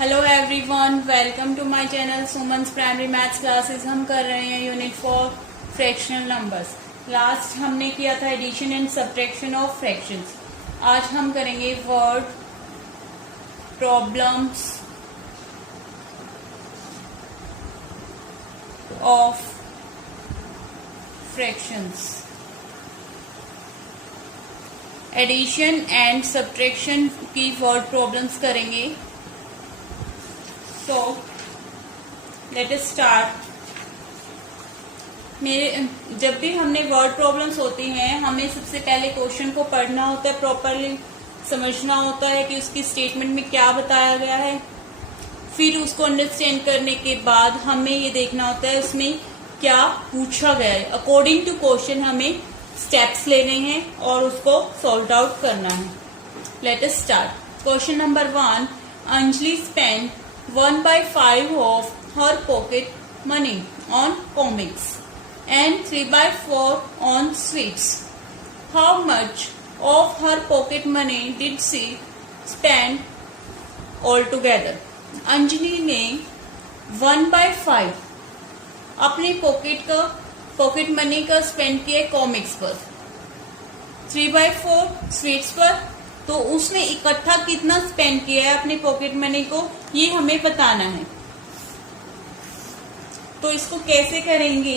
Hello everyone, welcome to my channel Suman's primary maths classes. हम कर रहे हैं यूनिट 4 फ्रैक्शनल नंबर्स। लास्ट हमने किया था addition and subtraction of fractions. आज हम करेंगे word problems of fractions. Addition and subtraction की वर्ड प्रॉब्लम्स करेंगे। तो लेट अस स्टार्ट। जब भी हमने वर्ड प्रॉब्लम्स होती हैं, हमें सबसे पहले क्वेश्चन को पढ़ना होता है, प्रॉपरली समझना होता है कि उसकी स्टेटमेंट में क्या बताया गया है। फिर उसको अंडरस्टैंड करने के बाद हमें ये देखना होता है उसमें क्या पूछा गया है। अकॉर्डिंग टू क्वेश्चन हमें स्टेप्स लेने हैं और उसको सॉल्व आउट करना है। Let us start. Question number 1, Anjali spend 1/5 of her pocket money on comics and 3/4 on sweets. How much of her pocket money did she spend altogether? Anjali ने 1/5 अपने pocket money का स्पेंड किया कॉमिक्स पर, 3/4 sweets पर। तो उसने इकट्ठा कितना स्पेंड किया है अपने पॉकेट मनी को, ये हमें बताना है। तो इसको कैसे करेंगे,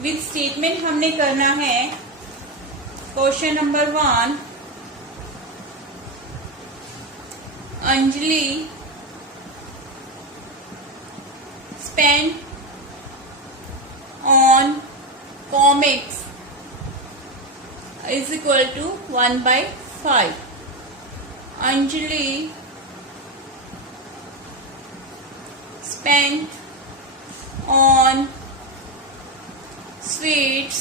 विद स्टेटमेंट हमने करना है। Question number 1, Anjali spend on comics is equal to 1/5. Anjali spent on sweets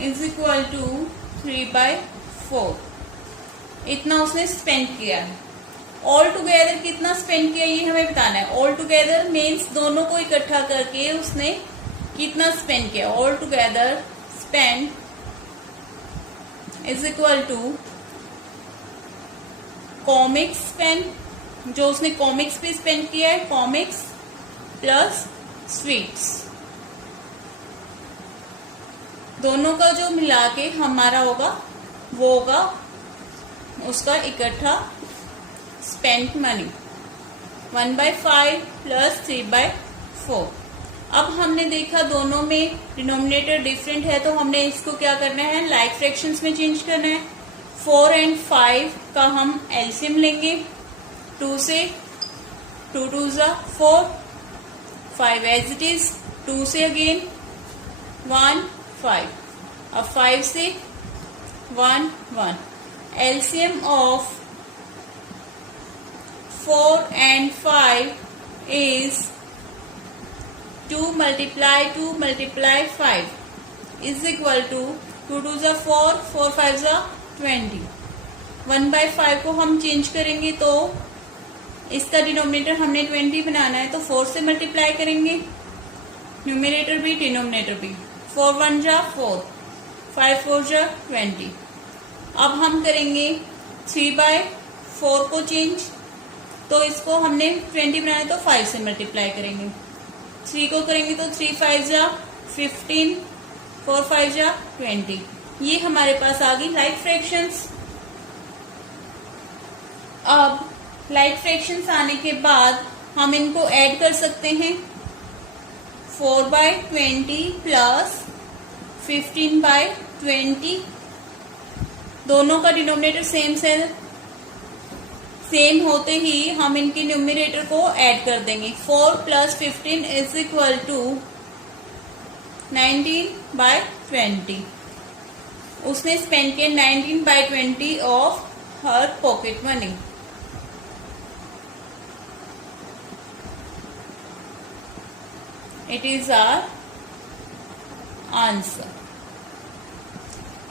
is equal to 3/4. इतना उसने स्पेंड किया है। ऑल टुगेदर कितना स्पेंड किया ये हमें बताना है। ऑल टुगेदर मीन्स दोनों को इकट्ठा करके उसने कितना स्पेंड किया। All together spend is equal to comics spend, जो उसने कॉमिक्स पे स्पेंड किया है, कॉमिक्स प्लस स्वीट्स, दोनों का जो मिला के हमारा होगा वो होगा उसका इकट्ठा स्पेंड मनी 1/5 प्लस 3/4। अब हमने देखा दोनों में डिनोमिनेटर डिफरेंट है, तो हमने इसको क्या करना है, लाइक फ्रैक्शंस में चेंज करना है। 4 and 5 का हम एलसीएम लेंगे। 2 से 2 2 4, 5 एज इट इज, 2 से अगेन 1 5, अब 5 से 1 1। LCM of 4 and 5 is 2 multiply 2 multiply 5 is equal to 2 2 4, 4 5 20। 1/5 को हम चेंज करेंगे तो इसका डिनोमिनेटर हमने 20 बनाना है, तो 4 से मल्टीप्लाई करेंगे, न्यूमिनेटर भी डिनोमिनेटर भी। 4 1 4, 5 4 20। अब हम करेंगे 3/4 को चेंज, तो इसको हमने 20 बनाना है तो 5 से मल्टीप्लाई करेंगे। 3 को करेंगे तो 3 5 15, 4 5 20। ये हमारे पास आ गई लाइक फ्रैक्शंस। अब लाइक फ्रैक्शंस आने के बाद हम इनको ऐड कर सकते हैं। 4/20 प्लस 15/20, दोनों का डिनोमिनेटर सेम होते ही हम इनके न्यूमिनेटर को ऐड कर देंगे। 4 प्लस 15 इज इक्वल टू 19/20। उसने स्पेंड किया 19/20 of her pocket money. It is our answer.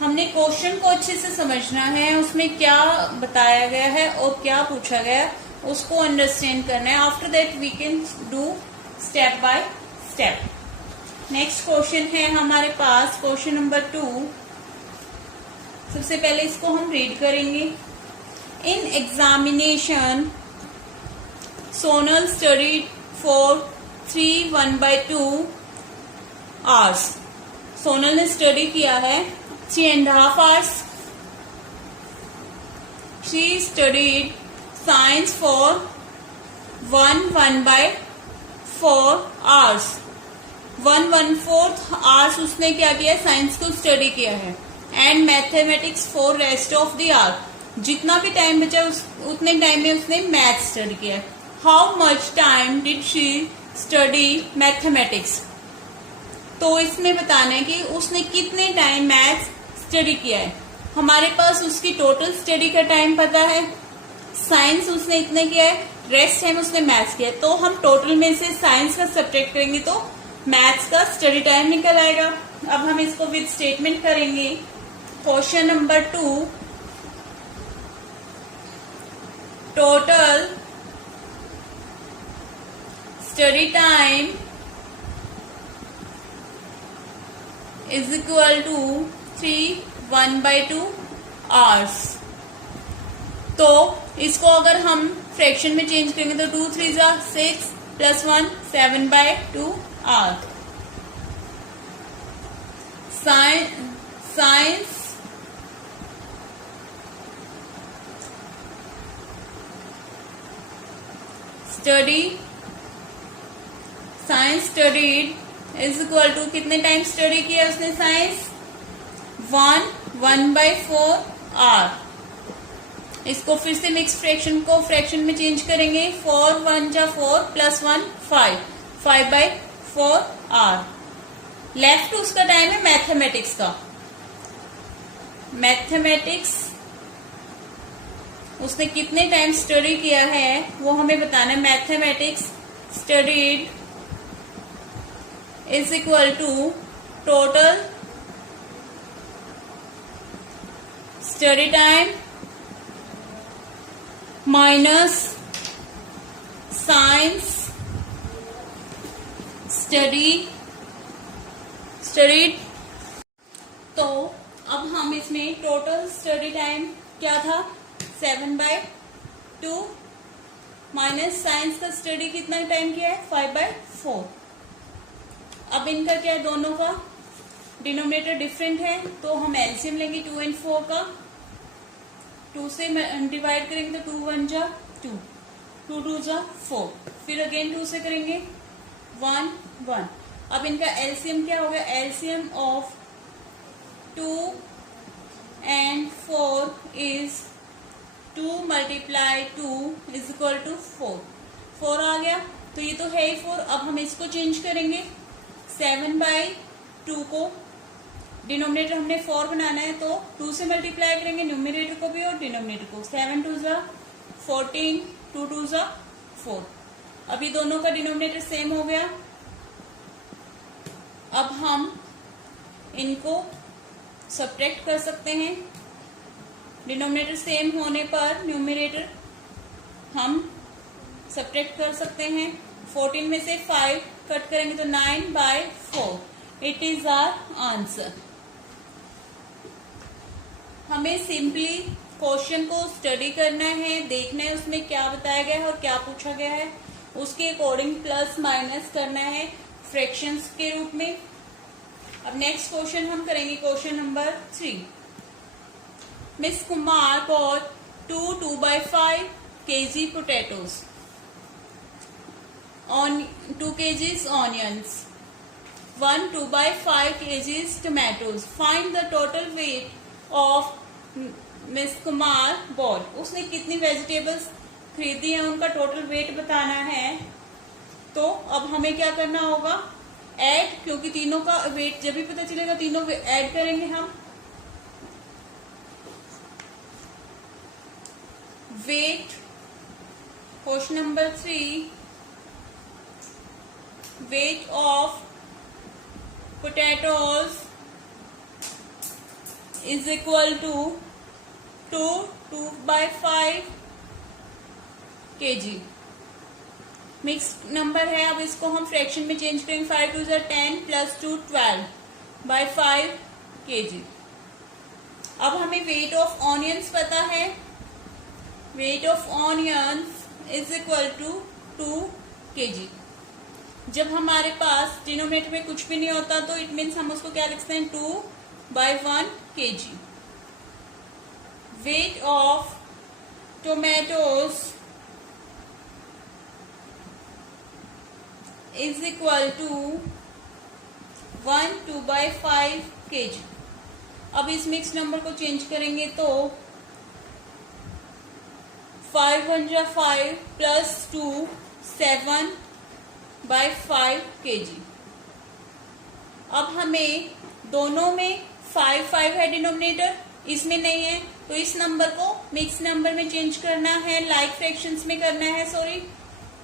हमने क्वेश्चन को अच्छे से समझना है, उसमें क्या बताया गया है और क्या पूछा गया है उसको अंडरस्टैंड करना है। After that we can do step by step. Next question है हमारे पास क्वेश्चन नंबर 2। सबसे पहले इसको हम रीड करेंगे। In examination, Sonal studied for 3.1/2 hours. Sonal ने स्टडी किया है 3.5 hours. She studied science for 1/4 hours. 1/4 hours उसने क्या किया, साइंस को स्टडी किया है. And mathematics for rest of the hour, जितना भी टाइम बचा उतने टाइम में उसने मैथ स्टडी किया है. How much time did she study mathematics, तो इसमें बताना है कि उसने कितने टाइम मैथ स्टडी किया है. हमारे पास उसकी टोटल स्टडी का टाइम पता है, साइंस उसने इतने किया है, रेस्ट टाइम उसने मैथ्स किया है. तो हम टोटल में से साइंस का सब्ट्रैक्ट करेंगे तो मैथ्स का स्टडी टाइम निकल आएगा. अब हम इसको विद स्टेटमेंट करेंगे. Question number 2, total study time is equal to 3.1/2 hours. तो इसको अगर हम फ्रैक्शन में चेंज करेंगे तो 2 3 6 + 1 7/2 hours. Science studied is equal to, कितने टाइम स्टडी किया उसने साइंस, 1/4 hour. इसको फिर से मिक्स फ्रैक्शन को फ्रैक्शन में चेंज करेंगे. 4 1 4 + 1 5, 5/4 hour. लेफ्ट उसका टाइम है मैथमेटिक्स का. मैथमेटिक्स उसने कितने टाइम स्टडी किया है वो हमें बताना है. Mathematics studied is equal to total study time minus science studied. तो अब हम इसमें टोटल स्टडी टाइम क्या था, 7/2 माइनस साइंस का स्टडी कितना टाइम किया है, 5/4. अब इनका क्या है, दोनों का डिनोमिनेटर डिफरेंट है तो हम एलसीएम लेंगे 2 और 4 का. 2 से डिवाइड करेंगे तो 2 1 2, 2 2 4, फिर अगेन 2 से करेंगे 1 1. अब इनका एलसीएम क्या होगा, LCM of 2 and 4 is 2 × 2 is equal to 4. 4 आ गया तो ये तो है ही 4. अब हम इसको चेंज करेंगे. 7/2 को डिनोमिनेटर हमने 4 बनाना है तो 2 से मल्टीप्लाई करेंगे, न्यूमिनेटर को भी और डिनोमिनेटर को. 7 2 14, 2 2 4. अभी दोनों का डिनोमिनेटर सेम हो गया. अब हम इनको सब्ट्रैक्ट कर सकते हैं. डिनोमिनेटर सेम होने पर न्यूमिनेटर हम सब्ट्रैक्ट कर सकते हैं. 14 में से 5 कट करेंगे तो 9/4. It is our answer. हमें सिंपली क्वेश्चन को स्टडी करना है, देखना है उसमें क्या बताया गया है और क्या पूछा गया है, उसके अकॉर्डिंग प्लस माइनस करना है फ्रैक्शंस के रूप में. अब नेक्स्ट क्वेश्चन हम करेंगे question number 3. Miss Kumar bought 2 2/5 kg potatoes, 2 kg onions, 1 2/5 kg tomatoes. Find the total weight of miss Kumar bought. उसने कितनी वेजिटेबल्स खरीदी है, उनका टोटल वेट बताना है. तो अब हमें क्या करना होगा, ऐड, क्योंकि तीनों का वेट जब भी पता चलेगा तीनों ऐड करेंगे हम. Weight, question number 3, weight of potatoes is equal to 2 2/5 kg. Mix number है. अब इसको हम फ्रैक्शन में चेंज करेंगे. 5 2 10 + 2 12/5 kg. अब हमें वेट ऑफ ऑनियंस पता है. Weight of onions is equal to 2 kg। जब हमारे पास डिनोमिनेटर में कुछ भी नहीं होता तो इट मीन्स हम उसको क्या लिखते हैं 2/1 kg। Weight of tomatoes is equal to 1 2/5 kg। अब इस मिक्स नंबर को चेंज करेंगे तो 5 1 जा 5 प्लस 2 7/5 kg। अब हमें दोनों में 5 है डिनोमिनेटर, इसमें नहीं है, तो इस नंबर को मिक्स नंबर में चेंज करना है, लाइक फ्रैक्शंस में करना है,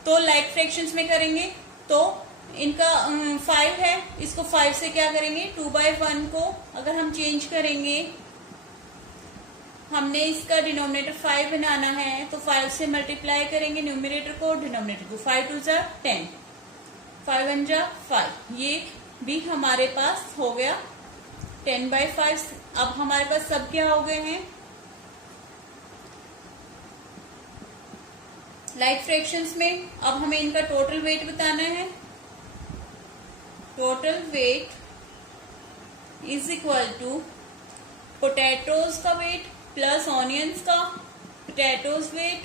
तो लाइक फ्रैक्शंस में करेंगे तो इनका 5 है, इसको 5 से क्या करेंगे 2/1 को अगर हम चेंज करेंगे, हमने इसका डिनोमिनेटर 5 बनाना है तो 5 से मल्टीप्लाई करेंगे न्यूमरेटर को डिनोमिनेटर को। 5 2 जा 10, 5 1 जा 5, ये भी हमारे पास हो गया 10/5। अब हमारे पास सब क्या हो गए हैं लाइक फ्रैक्शंस में। अब हमें इनका टोटल वेट बताना है। Total weight is equal to potatoes का वेट प्लस ऑनियंस का, potatoes weight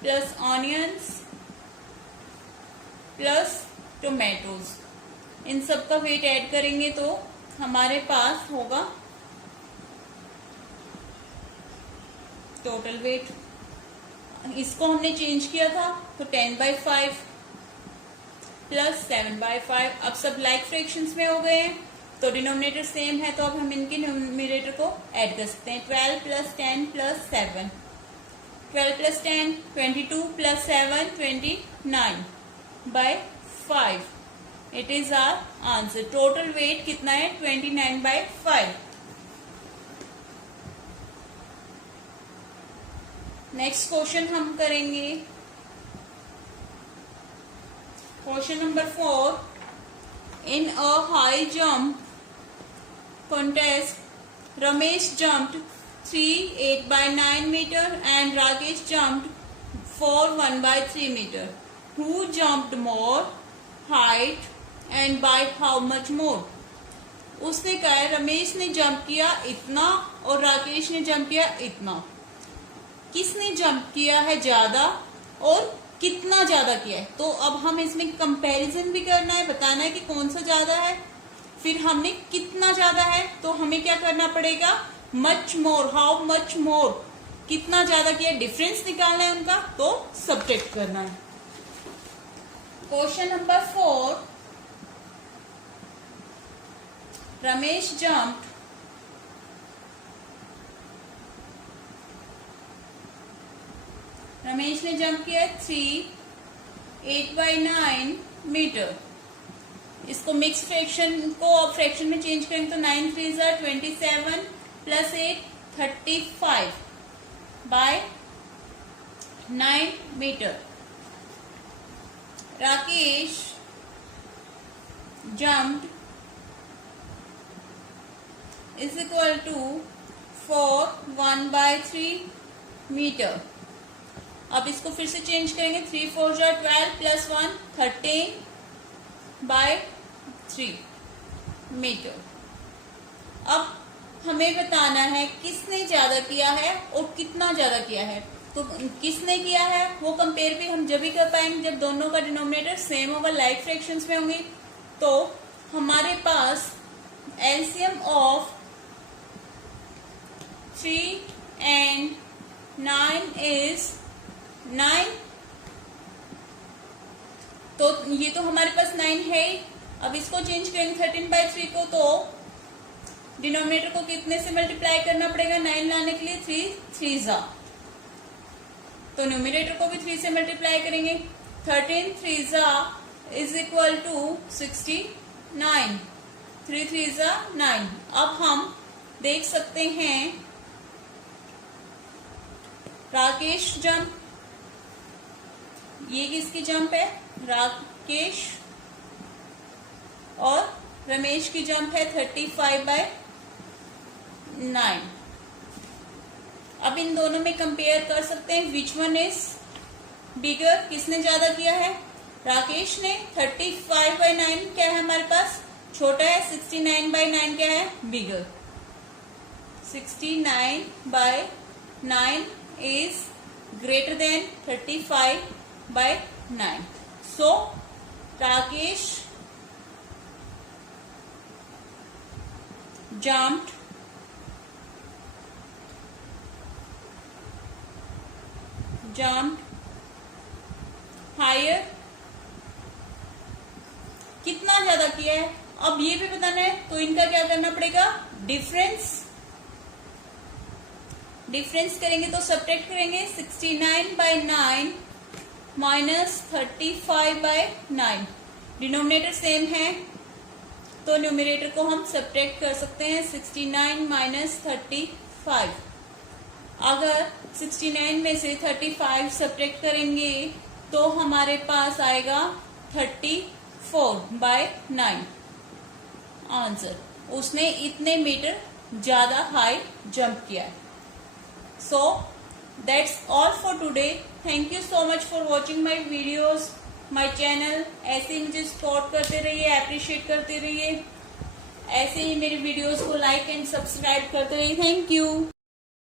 plus onions plus tomatoes, इन सब का वेट ऐड करेंगे तो हमारे पास होगा टोटल वेट। इसको हमने चेंज किया था तो 10/5 प्लस 7/5। अब सब लाइक फ्रैक्शंस में हो गए हैं तो डिनोमिनेटर सेम है, तो अब हम इनके न्यूमरेटर को ऐड कर सकते हैं। 12 plus 10 plus 7, 12 plus 10 22 plus 7 29/5। It is our answer. Total weight कितना है 29/5। नेक्स्ट क्वेश्चन हम करेंगे question number 4। In a high jump contest, Ramesh jumped 3 8/9 meter and Rakesh jumped 4 1/3 meter. Who jumped more height and by how much more? उसने कहा है रमेश ने jump किया इतना और राकेश ने जंप किया इतना। किसने जंप किया है ज्यादा और कितना ज्यादा किया है? तो अब हम इसमें कंपैरिजन भी करना है, बताना है कि कौन सा ज्यादा है, फिर हमने कितना ज्यादा है तो हमें क्या करना पड़ेगा much more, how much more, कितना ज्यादा किया, डिफरेंस निकालना है उनका तो सब्ट्रैक्ट करना है। Question number 4। Ramesh jumped Ramesh ने जंप किया 3 8/9 मीटर। इसको मिक्स फ्रैक्शन को अब फ्रैक्शन में चेंज करेंगे तो 9 3 जा 27 plus 8 35/9 metre. Rakesh jumped is equal to 4 1/3 metre. अब इसको फिर से चेंज करेंगे 3 4 जा 12 प्लस 1 13/3 मीटर। अब हमें बताना है किसने ज्यादा किया है और कितना ज्यादा किया है। तो किसने किया है वो कंपेयर भी हम जब भी कर पाएंगे जब दोनों का डिनोमिनेटर सेम होगा, लाइक फ्रैक्शंस में होंगे। तो हमारे पास एलसीएम ऑफ 3 and 9 is 9। तो ये तो हमारे पास 9 है ही। अब इसको चेंज करेंगे 13/3 को, तो डिनोमिनेटर को कितने से मल्टीप्लाई करना पड़ेगा 9 लाने के लिए 3 3 जा, तो न्यूमिनेटर को भी 3 से मल्टीप्लाई करेंगे। 13 3 जा इज इक्वल टू 69, 3 3 जा 9। अब हम देख सकते हैं राकेश जंप, ये किसकी जंप है राकेश, और रमेश की जंप है 35/9। अब इन दोनों में कंपेयर कर सकते हैं विच वन इज बिगर किसने ज्यादा किया है? राकेश ने। 35/9 क्या है हमारे पास? छोटा है। 69/9 क्या है? बिगर। 69/9 is greater than 35/9. So Rakesh jumped higher. कितना ज्यादा किया है? अब ये भी बताना है, तो इनका क्या करना पड़ेगा? डिफरेंस करेंगे तो सब्ट्रैक्ट करेंगे। 69/9 माइनस 35/9, डिनोमिनेटर सेम है तो न्यूमरेटर को हम सब्ट्रैक्ट कर सकते हैं। 69 माइनस 35। अगर 69 में से 35 सब्ट्रैक्ट करेंगे तो हमारे पास आएगा 34/9 आंसर। उसने इतने मीटर ज्यादा हाई जंप किया है। So that's all for today. Thank you so much for watching my videos, my channel. ऐसे ही मुझे सपोर्ट करते रहिए, अप्रिशिएट करते रहिए। ऐसे ही मेरी वीडियोस को लाइक एंड सब्सक्राइब करते रहिए। Thank you.